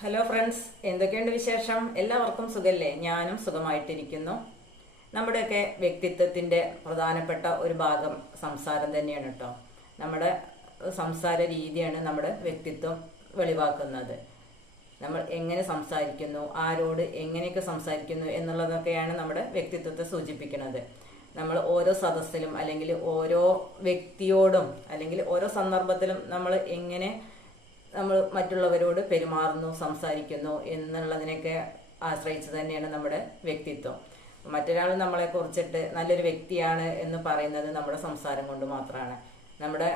Hello friends എന്തൊക്കെയുണ്ട് വിശേഷം? എല്ലാവർക്കും സുഖല്ലേ? ഞാനും സുഖമായിട്ടിരിക്കുന്നു. നമ്മുടെയൊക്കെ വ്യക്തിത്വത്തിന്റെ പ്രധാനപ്പെട്ട ഒരു ഭാഗം സംസാരം തന്നെയാണ് കേട്ടോ നമ്മുടെ സംസാര രീതിയാണ് നമ്മുടെ വ്യക്തിത്വം വെളിവാക്കുന്നത്. നമ്മൾ എങ്ങനെ സംസാരിക്കുന്നു ആരോട് എങ്ങനെയൊക്കെ സംസാരിക്കുന്നു എന്നുള്ളതൊക്കെയാണ് നമ്മുടെ വ്യക്തിത്വത്തെ സൂചിപ്പിക്കുന്നത്. നമ്മൾ ഓരോ സദസ്സിലും അല്ലെങ്കിൽ ഓരോ വ്യക്തിയോടും അല്ലെങ്കിൽ ഓരോ സന്ദർഭത്തിലും നമ്മൾ എങ്ങനെ നമ്മൾ മറ്റുള്ളവരോട് പെരുമാറുന്നു സംസാരിക്കുന്നു എന്നുള്ളതിനെയൊക്കെ ആശ്രയിച്ച് തന്നെയാണ് നമ്മുടെ വ്യക്തിത്വം. മറ്റൊരാൾ നമ്മളെ കുറിച്ചിട്ട് നല്ലൊരു വ്യക്തിയാണ് എന്ന് പറയുന്നത് നമ്മുടെ സംസാരം കൊണ്ട് മാത്രമാണ്. നമ്മുടെ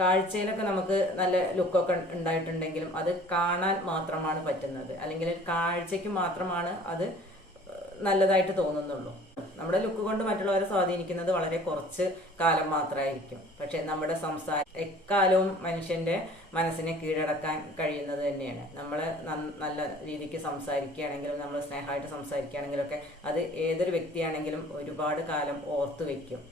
കാഴ്ചയിലൊക്കെ നമുക്ക് നല്ല ലുക്കൊക്കെ ഉണ്ടായിട്ടുണ്ടെങ്കിലും അത് കാണാൻ മാത്രമാണ് പറ്റുന്നത്. അല്ലെങ്കിൽ കാഴ്ചയ്ക്ക് മാത്രമാണ് അത് നല്ലതായിട്ട് തോന്നുന്നുള്ളൂ. നമ്മുടെ ലുക്ക് കൊണ്ട് മറ്റുള്ളവരെ സ്വാധീനിക്കുന്നത് വളരെ കുറച്ച് കാലം മാത്രമായിരിക്കും പക്ഷെ നമ്മുടെ സംസാരം എക്കാലവും മനുഷ്യന്റെ മനസ്സിനെ കീഴടക്കാൻ കഴിയുന്നത് തന്നെയാണ്. നമ്മൾ നല്ല രീതിക്ക് സംസാരിക്കുകയാണെങ്കിലും നമ്മൾ സ്നേഹമായിട്ട് സംസാരിക്കുകയാണെങ്കിലും ഒക്കെ അത് ഏതൊരു വ്യക്തിയാണെങ്കിലും ഒരുപാട് കാലം ഓർത്തു വെക്കും.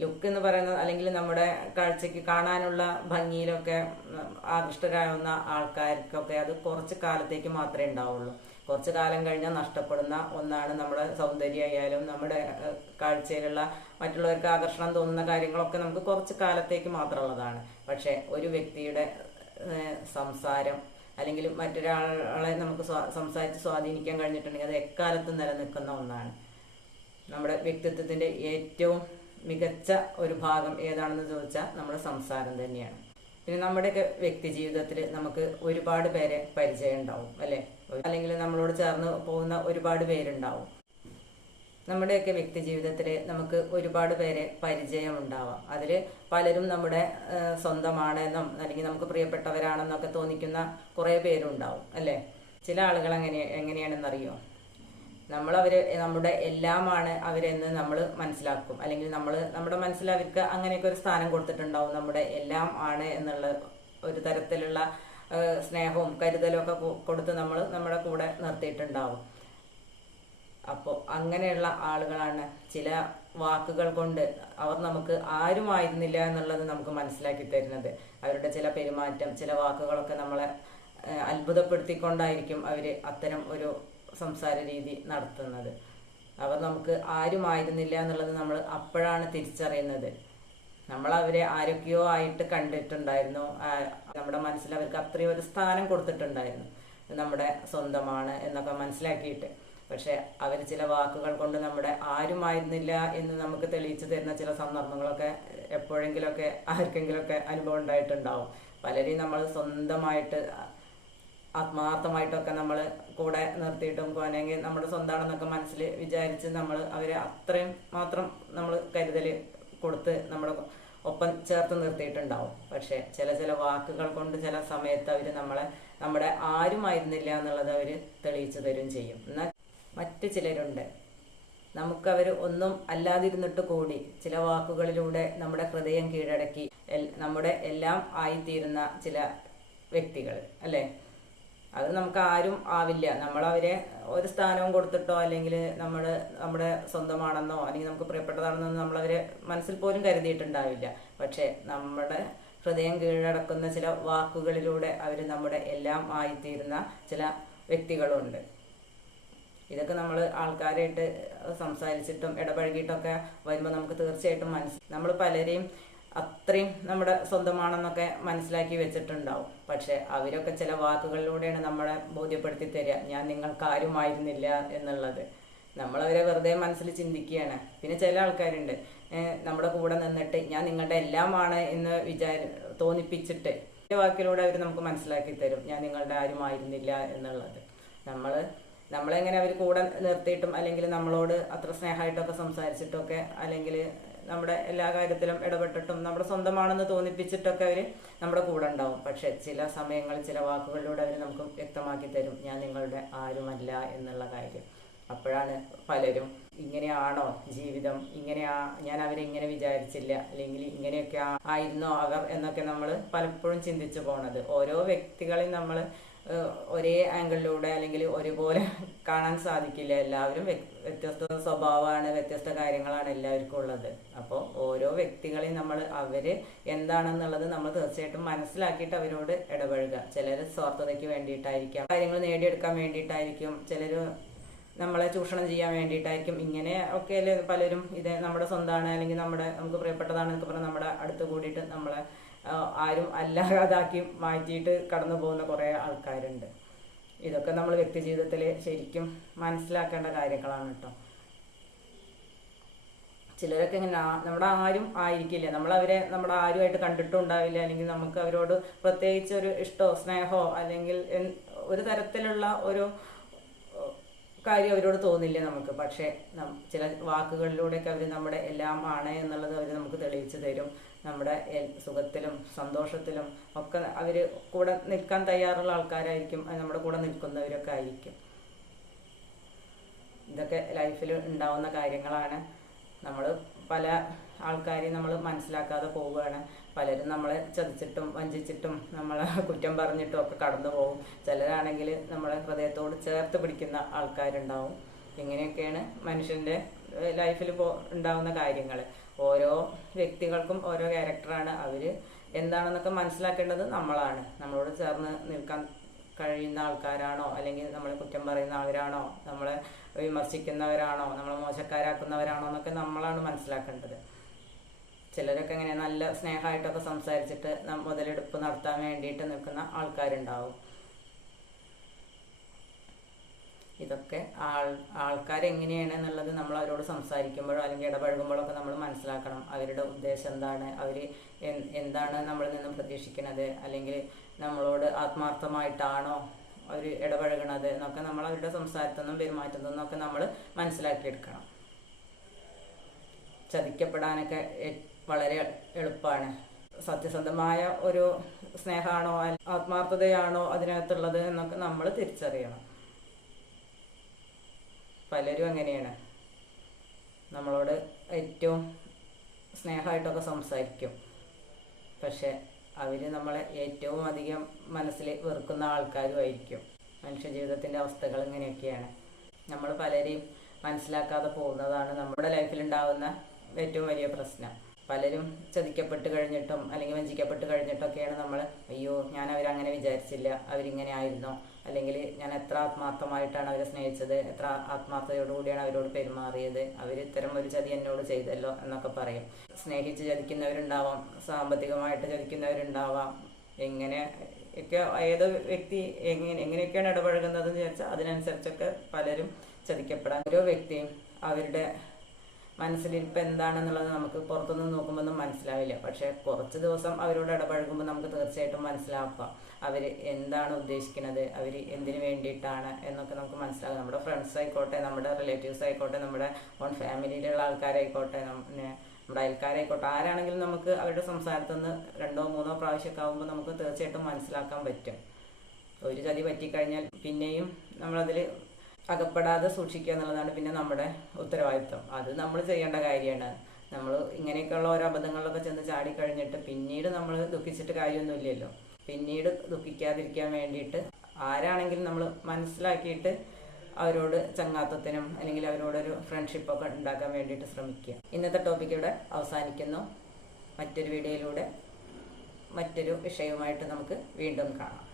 ലുക്ക് എന്ന് പറയുന്നത് അല്ലെങ്കിൽ നമ്മുടെ കാഴ്ചക്ക് കാണാനുള്ള ഭംഗിയിലൊക്കെ ആകൃഷ്ടരാകുന്ന ആൾക്കാർക്കൊക്കെ അത് കുറച്ച് കാലത്തേക്ക് മാത്രമേ ഉണ്ടാവുള്ളൂ. കുറച്ച് കാലം കഴിഞ്ഞാൽ നഷ്ടപ്പെടുന്ന ഒന്നാണ് നമ്മുടെ സൗന്ദര്യമായാലും നമ്മുടെ കാഴ്ചയിലുള്ള മറ്റുള്ളവർക്ക് ആകർഷണം തോന്നുന്ന കാര്യങ്ങളൊക്കെ നമുക്ക് കുറച്ച് കാലത്തേക്ക് മാത്രമുള്ളതാണ്. പക്ഷെ ഒരു വ്യക്തിയുടെ സംസാരം അല്ലെങ്കിൽ മറ്റൊരാളെ നമുക്ക് സംസാരിച്ച് സ്വാധീനിക്കാൻ കഴിഞ്ഞിട്ടുണ്ടെങ്കിൽ അത് എക്കാലത്തും നിലനിൽക്കുന്ന ഒന്നാണ്. നമ്മുടെ വ്യക്തിത്വത്തിന്റെ ഏറ്റവും മികച്ച ഒരു ഭാഗം ഏതാണെന്ന് ചോദിച്ചാൽ നമ്മുടെ സംസാരം തന്നെയാണ്. പിന്നെ നമ്മുടെയൊക്കെ വ്യക്തി ജീവിതത്തിൽ നമുക്ക് ഒരുപാട് പേരെ പരിചയം ഉണ്ടാവും അല്ലെ? അല്ലെങ്കിൽ നമ്മളോട് ചേർന്ന് പോകുന്ന ഒരുപാട് പേരുണ്ടാവും. നമ്മുടെയൊക്കെ വ്യക്തി ജീവിതത്തിൽ നമുക്ക് ഒരുപാട് പേരെ പരിചയം ഉണ്ടാവാം അതിൽ പലരും നമ്മുടെ സ്വന്തമാണെന്നും അല്ലെങ്കിൽ നമുക്ക് പ്രിയപ്പെട്ടവരാണെന്നൊക്കെ തോന്നിക്കുന്ന കുറേ പേരുണ്ടാവും അല്ലേ? ചില ആളുകൾ എങ്ങനെ എങ്ങനെയാണെന്നറിയോ? നമ്മൾ അവർ നമ്മുടെ എല്ലാമാണ് അവരെന്ന് നമ്മൾ മനസ്സിലാക്കും. അല്ലെങ്കിൽ നമ്മൾ നമ്മുടെ മനസ്സിൽ അവർക്ക് അങ്ങനെയൊക്കെ ഒരു സ്ഥാനം കൊടുത്തിട്ടുണ്ടാവും. നമ്മുടെ എല്ലാം ആണ് എന്നുള്ള ഒരു തരത്തിലുള്ള സ്നേഹവും കരുതലും ഒക്കെ കൊടുത്ത് നമ്മൾ നമ്മുടെ കൂടെ നിർത്തിയിട്ടുണ്ടാവും. അപ്പോൾ അങ്ങനെയുള്ള ആളുകളാണ് ചില വാക്കുകൾ കൊണ്ട് അവർ നമുക്ക് ആരുമായിരുന്നില്ല എന്നുള്ളത് നമുക്ക് മനസ്സിലാക്കി തരുന്നത്. അവരുടെ ചില പെരുമാറ്റം ചില വാക്കുകളൊക്കെ നമ്മളെ അത്ഭുതപ്പെടുത്തിക്കൊണ്ടായിരിക്കും അവർ അത്തരം ഒരു സംസാര രീതി നടത്തുന്നത്. അവർ നമുക്ക് ആരുമായിരുന്നില്ല എന്നുള്ളത് നമ്മൾ അപ്പോഴാണ് തിരിച്ചറിയുന്നത്. നമ്മൾ അവരെ ആരൊക്കെയോ ആയിട്ട് കണ്ടിട്ടുണ്ടായിരുന്നു. നമ്മുടെ മനസ്സിൽ അവർക്ക് അത്രയും ഒരു സ്ഥാനം കൊടുത്തിട്ടുണ്ടായിരുന്നു. നമ്മുടെ സ്വന്തമാണ് എന്നൊക്കെ മനസ്സിലാക്കിയിട്ട്. പക്ഷെ അവർ ചില വാക്കുകൾ കൊണ്ട് നമ്മുടെ ആരുമായിരുന്നില്ല എന്ന് നമുക്ക് തെളിയിച്ചു തരുന്ന ചില സന്ദർഭങ്ങളൊക്കെ എപ്പോഴെങ്കിലുമൊക്കെ ആർക്കെങ്കിലുമൊക്കെ അനുഭവം ഉണ്ടായിട്ടുണ്ടാവും. പലരെയും നമ്മൾ സ്വന്തമായിട്ട് ആത്മാർത്ഥമായിട്ടൊക്കെ നമ്മൾ കൂടെ നിർത്തിയിട്ടും അല്ലെങ്കിൽ നമ്മുടെ സ്വന്തമാണെന്നൊക്കെ മനസ്സിൽ വിചാരിച്ച് നമ്മൾ അവരെ അത്രയും മാത്രം നമ്മൾ കരുതൽ കൊടുത്ത് നമ്മുടെ ഒപ്പം ചേർത്ത് നിർത്തിയിട്ടുണ്ടാവും. പക്ഷെ ചില ചില വാക്കുകൾ കൊണ്ട് ചില സമയത്ത് അവർ നമ്മളെ നമ്മുടെ ആരുമായിരുന്നില്ല എന്നുള്ളത് അവർ തെളിയിച്ചു തരും ചെയ്യും. എന്നാൽ മറ്റു ചിലരുണ്ട്. നമുക്കവർ ഒന്നും അല്ലാതിരുന്നിട്ട് കൂടി ചില വാക്കുകളിലൂടെ നമ്മുടെ ഹൃദയം കീഴടക്കി നമ്മുടെ എല്ലാം ആയിത്തീരുന്ന ചില വ്യക്തികൾ അല്ലേ? അത് നമുക്ക് ആരും ആവില്ല. നമ്മൾ അവരെ ഒരു സ്ഥാനവും കൊടുത്തിട്ടോ അല്ലെങ്കിൽ നമ്മൾ നമ്മുടെ സ്വന്തമാണെന്നോ അല്ലെങ്കിൽ നമുക്ക് പ്രിയപ്പെട്ടതാണെന്നോ നമ്മൾ അവരെ മനസ്സിൽ പോലും കരുതിയിട്ടുണ്ടാവില്ല. പക്ഷേ നമ്മുടെ ഹൃദയം കീഴടക്കുന്ന ചില വാക്കുകളിലൂടെ അവർ നമ്മുടെ എല്ലാം ആയിത്തീരുന്ന ചില വ്യക്തികളുണ്ട്. ഇതൊക്കെ നമ്മൾ ആൾക്കാരായിട്ട് സംസാരിച്ചിട്ടും ഇടപഴകിയിട്ടൊക്കെ വരുമ്പോൾ നമുക്ക് തീർച്ചയായിട്ടും മനസ്സിൽ നമ്മൾ പലരെയും അത്രയും നമ്മുടെ സ്വന്തമാണെന്നൊക്കെ മനസ്സിലാക്കി വെച്ചിട്ടുണ്ടാവും. പക്ഷെ അവരൊക്കെ ചില വാക്കുകളിലൂടെയാണ് നമ്മളെ ബോധ്യപ്പെടുത്തി തരിക. ഞാൻ നിങ്ങൾക്ക് ആരുമായിരുന്നില്ല എന്നുള്ളത്. നമ്മളവരെ വെറുതെ മനസ്സിൽ ചിന്തിക്കുകയാണ്. പിന്നെ ചില ആൾക്കാരുണ്ട്. നമ്മുടെ കൂടെ നിന്നിട്ട് ഞാൻ നിങ്ങളുടെ എല്ലാമാണ് എന്ന് വിചാരി തോന്നിപ്പിച്ചിട്ട് വാക്കിലൂടെ അവർ നമുക്ക് മനസ്സിലാക്കി തരും. ഞാൻ നിങ്ങളുടെ ആരുമായിരുന്നില്ല എന്നുള്ളത്. നമ്മൾ നമ്മളെങ്ങനെ അവർ കൂടെ നിർത്തിയിട്ടും അല്ലെങ്കിൽ നമ്മളോട് അത്ര സ്നേഹമായിട്ടൊക്കെ സംസാരിച്ചിട്ടൊക്കെ അല്ലെങ്കിൽ നമ്മുടെ എല്ലാ കാര്യത്തിലും ഇടപെട്ടിട്ടും നമ്മുടെ സ്വന്തമാണെന്ന് തോന്നിപ്പിച്ചിട്ടൊക്കെ അവർ നമ്മുടെ കൂടെ ഉണ്ടാവും. പക്ഷെ ചില സമയങ്ങളിൽ ചില വാക്കുകളിലൂടെ അവർ നമുക്ക് വ്യക്തമാക്കി തരും. ഞാൻ നിങ്ങളുടെ ആരുമല്ല എന്നുള്ള കാര്യം. അപ്പോഴാണ് പലരും ഇങ്ങനെയാണോ ജീവിതം? ഇങ്ങനെയാ ഞാൻ അവരെ ഇങ്ങനെ വിചാരിച്ചില്ല. അല്ലെങ്കിൽ ഇങ്ങനെയൊക്കെ ആയിരുന്നോ അവർ എന്നൊക്കെ നമ്മൾ പലപ്പോഴും ചിന്തിച്ചു പോണത്. ഓരോ വ്യക്തികളെയും നമ്മൾ ഒരേ ആംഗിളിലൂടെ അല്ലെങ്കിൽ ഒരുപോലെ കാണാൻ സാധിക്കില്ല. എല്ലാവരും വ്യ- വ്യത്യസ്ത സ്വഭാവമാണ് വ്യത്യസ്ത കാര്യങ്ങളാണ് എല്ലാവർക്കും ഉള്ളത്. അപ്പോൾ ഓരോ വ്യക്തികളെയും നമ്മൾ അവർ എന്താണെന്നുള്ളത് നമ്മൾ തീർച്ചയായിട്ടും മനസ്സിലാക്കിയിട്ട് അവരോട് ഇടപഴകുക. ചിലർ സ്വാർത്ഥതയ്ക്ക് വേണ്ടിയിട്ടായിരിക്കാം കാര്യങ്ങൾ നേടിയെടുക്കാൻ വേണ്ടിയിട്ടായിരിക്കും ചിലർ നമ്മളെ ചൂഷണം ചെയ്യാൻ വേണ്ടിയിട്ടായിരിക്കും. ഇങ്ങനെ ഒക്കെ പലരും ഇത് നമ്മുടെ സ്വന്തമാണ് അല്ലെങ്കിൽ നമ്മുടെ നമുക്ക് പ്രിയപ്പെട്ടതാണെന്നൊക്കെ പറഞ്ഞ് നമ്മുടെ അടുത്ത് കൂടിയിട്ട് നമ്മളെ ആരും അല്ലാതാക്കി മാറ്റിയിട്ട് കടന്നു പോകുന്ന കുറേ ആൾക്കാരുണ്ട്. ഇതൊക്കെ നമ്മൾ വ്യക്തി ജീവിതത്തിൽ ശരിക്കും മനസ്സിലാക്കേണ്ട കാര്യങ്ങളാണ് കേട്ടോ. ചിലരൊക്കെ ഇങ്ങനെ നമ്മുടെ ആരും ആയിരിക്കില്ല. നമ്മൾ അവരെ നമ്മുടെ ആരുമായിട്ട് കണ്ടിട്ടും ഉണ്ടാവില്ല അല്ലെങ്കിൽ നമുക്ക് അവരോട് പ്രത്യേകിച്ച് ഒരു ഇഷ്ടമോ സ്നേഹമോ അല്ലെങ്കിൽ ഒരു തരത്തിലുള്ള ഒരു കാര്യം അവരോട് തോന്നില്ല നമുക്ക്. പക്ഷേ ചില വാക്കുകളിലൂടെയൊക്കെ അവർ നമ്മുടെ എല്ലാം ആണ് എന്നുള്ളത് അവർ നമുക്ക് തെളിയിച്ചു തരും. നമ്മുടെ സുഖത്തിലും സന്തോഷത്തിലും ഒക്കെ അവർ കൂടെ നിൽക്കാൻ തയ്യാറുള്ള ആൾക്കാരായിരിക്കും നമ്മുടെ കൂടെ നിൽക്കുന്നവരൊക്കെ ആയിരിക്കും. ഇതൊക്കെ ലൈഫിൽ ഉണ്ടാവുന്ന കാര്യങ്ങളാണ്. നമ്മൾ പല ആൾക്കാരെയും നമ്മൾ മനസ്സിലാക്കാതെ പോവുകയാണ്. പലരും നമ്മളെ ചതിച്ചിട്ടും വഞ്ചിച്ചിട്ടും നമ്മളെ കുറ്റം പറഞ്ഞിട്ടും ഒക്കെ കടന്നു പോകും ചിലരാണെങ്കിൽ നമ്മളെ ഹൃദയത്തോട് ചേർത്ത് പിടിക്കുന്ന ആൾക്കാരുണ്ടാവും. ഇങ്ങനെയൊക്കെയാണ് മനുഷ്യന്റെ ലൈഫിൽ പോ ഉണ്ടാവുന്ന കാര്യങ്ങൾ ഓരോ വ്യക്തികൾക്കും ഓരോ ക്യാരക്ടറാണ്. അവർ എന്താണെന്നൊക്കെ മനസ്സിലാക്കേണ്ടത് നമ്മളാണ്. നമ്മളോട് ചേർന്ന് നിൽക്കാൻ കഴിയുന്ന ആൾക്കാരാണോ? അല്ലെങ്കിൽ നമ്മളെ കുറ്റം പറയുന്ന ആൾക്കാരാണോ നമ്മളെ വിമർശിക്കുന്നവരാണോ? നമ്മളെ മോശക്കാരാക്കുന്നവരാണോ എന്നൊക്കെ നമ്മളാണ് മനസ്സിലാക്കേണ്ടത്. ചിലരൊക്കെ ഇങ്ങനെ നല്ല സ്നേഹമായിട്ടൊക്കെ സംസാരിച്ചിട്ട് മുതലെടുപ്പ് നടത്താൻ വേണ്ടിയിട്ട് നിൽക്കുന്ന ആൾക്കാരുണ്ടാവും. ഇതൊക്കെ ആൾ ആൾക്കാരെങ്ങനെയാണ് എന്നുള്ളത് നമ്മൾ അവരോട് സംസാരിക്കുമ്പോഴോ അല്ലെങ്കിൽ ഇടപഴകുമ്പോഴൊക്കെ നമ്മൾ മനസ്സിലാക്കണം. അവരുടെ ഉദ്ദേശം എന്താണ്? അവർ എന്താണ് നമ്മളിൽ നിന്നും പ്രതീക്ഷിക്കുന്നത് അല്ലെങ്കിൽ നമ്മളോട് ആത്മാർത്ഥമായിട്ടാണോ അവർ ഇടപഴകണത്? എന്നൊക്കെ നമ്മൾ അവരുടെ സംസാരത്തു നിന്നും പെരുമാറ്റത്തു നിന്നൊക്കെ നമ്മൾ മനസ്സിലാക്കിയെടുക്കണം. ചതിക്കപ്പെടാനൊക്കെ വളരെ എളുപ്പമാണ് സത്യസന്ധമായ ഒരു സ്നേഹമാണോ ആത്മാർത്ഥതയാണോ അതിനകത്തുള്ളത് എന്നൊക്കെ നമ്മൾ തിരിച്ചറിയണം. പലരും അങ്ങനെയാണ്. നമ്മളോട് ഏറ്റവും സ്നേഹമായിട്ടൊക്കെ സംസാരിക്കും. പക്ഷെ അവർ നമ്മളെ ഏറ്റവും അധികം മനസ്സിൽ വെറുക്കുന്ന ആൾക്കാരുമായിരിക്കും. മനുഷ്യ ജീവിതത്തിന്റെ അവസ്ഥകൾ ഇങ്ങനെയൊക്കെയാണ്. നമ്മൾ പലരെയും മനസ്സിലാക്കാതെ പോകുന്നതാണ് നമ്മുടെ ലൈഫിലുണ്ടാകുന്ന ഏറ്റവും വലിയ പ്രശ്നം. പലരും ചതിക്കപ്പെട്ട് കഴിഞ്ഞിട്ടും അല്ലെങ്കിൽ വഞ്ചിക്കപ്പെട്ട് കഴിഞ്ഞിട്ടൊക്കെയാണ് നമ്മൾ അയ്യോ ഞാൻ അവരങ്ങനെ വിചാരിച്ചില്ല. അവരിങ്ങനെ ആയിരുന്നോ. അല്ലെങ്കിൽ ഞാൻ എത്ര ആത്മാർത്ഥമായിട്ടാണ് അവരെ സ്നേഹിച്ചത്. എത്ര ആത്മാർത്ഥതയോടുകൂടിയാണ് അവരോട് പെരുമാറിയത്. അവർ ഇത്തരം ഒരു ചതി എന്നോട് ചെയ്തല്ലോ എന്നൊക്കെ പറയും. സ്നേഹിച്ച് ചതിക്കുന്നവരുണ്ടാവാം. സാമ്പത്തികമായിട്ട് ചതിക്കുന്നവരുണ്ടാവാം. എങ്ങനെ ഒക്കെ ഏത് വ്യക്തി എങ്ങനെ എങ്ങനെയൊക്കെയാണ് ഇടപഴകുന്നതെന്ന് വെച്ചാൽ അതിനനുസരിച്ചൊക്കെ പലരും ചതിക്കപ്പെടാം. ഓരോ വ്യക്തിയും അവരുടെ മനസ്സിലിരിപ്പ് എന്താണെന്നുള്ളത് നമുക്ക് പുറത്തുനിന്ന് നോക്കുമ്പോൾ മനസ്സിലാവില്ല. പക്ഷെ കുറച്ച് ദിവസം അവരോട് ഇടപഴകുമ്പോൾ നമുക്ക് തീർച്ചയായിട്ടും മനസ്സിലാക്കാം. അവർ എന്താണ് ഉദ്ദേശിക്കുന്നത്? അവർ എന്തിനു വേണ്ടിയിട്ടാണ് എന്നൊക്കെ നമുക്ക് മനസ്സിലാകും നമ്മുടെ ഫ്രണ്ട്സ് ആയിക്കോട്ടെ നമ്മുടെ റിലേറ്റീവ്സ് ആയിക്കോട്ടെ നമ്മുടെ ഓൺ ഫാമിലിയിലുള്ള ആൾക്കാരായിക്കോട്ടെ നമ്മുടെ അയൽക്കാരായിക്കോട്ടെ ആരാണെങ്കിലും നമുക്ക് അവരുടെ സംസാരത്തിൽ നിന്ന് രണ്ടോ മൂന്നോ പ്രാവശ്യമൊക്കെ ആകുമ്പോൾ നമുക്ക് തീർച്ചയായിട്ടും മനസ്സിലാക്കാൻ പറ്റും. ഒരു ചതി പറ്റിക്കഴിഞ്ഞാൽ പിന്നെയും നമ്മളതിൽ അകപ്പെടാതെ സൂക്ഷിക്കുക എന്നുള്ളതാണ് പിന്നെ നമ്മുടെ ഉത്തരവാദിത്വം. അത് നമ്മൾ ചെയ്യേണ്ട കാര്യമാണ്. നമ്മൾ ഇങ്ങനെയൊക്കെയുള്ള ഓരോ അബദ്ധങ്ങളിലൊക്കെ ചെന്ന് ചാടിക്കഴിഞ്ഞിട്ട് പിന്നീട് നമ്മൾ ദുഃഖിച്ചിട്ട് കാര്യമൊന്നുമില്ലല്ലോ. പിന്നീട് ദുഃഖിക്കാതിരിക്കാൻ വേണ്ടിയിട്ട് ആരാണെങ്കിലും നമ്മൾ മനസ്സിലാക്കിയിട്ട് അവരോട് ചങ്ങാത്തത്തിനും അല്ലെങ്കിൽ അവരോടൊരു ഫ്രണ്ട്ഷിപ്പൊക്കെ ഉണ്ടാക്കാൻ വേണ്ടിയിട്ട് ശ്രമിക്കുക. ഇന്നത്തെ ടോപ്പിക് ഇവിടെ അവസാനിക്കുന്നു. മറ്റൊരു വീഡിയോയിലൂടെ മറ്റൊരു വിഷയവുമായിട്ട് നമുക്ക് വീണ്ടും കാണാം.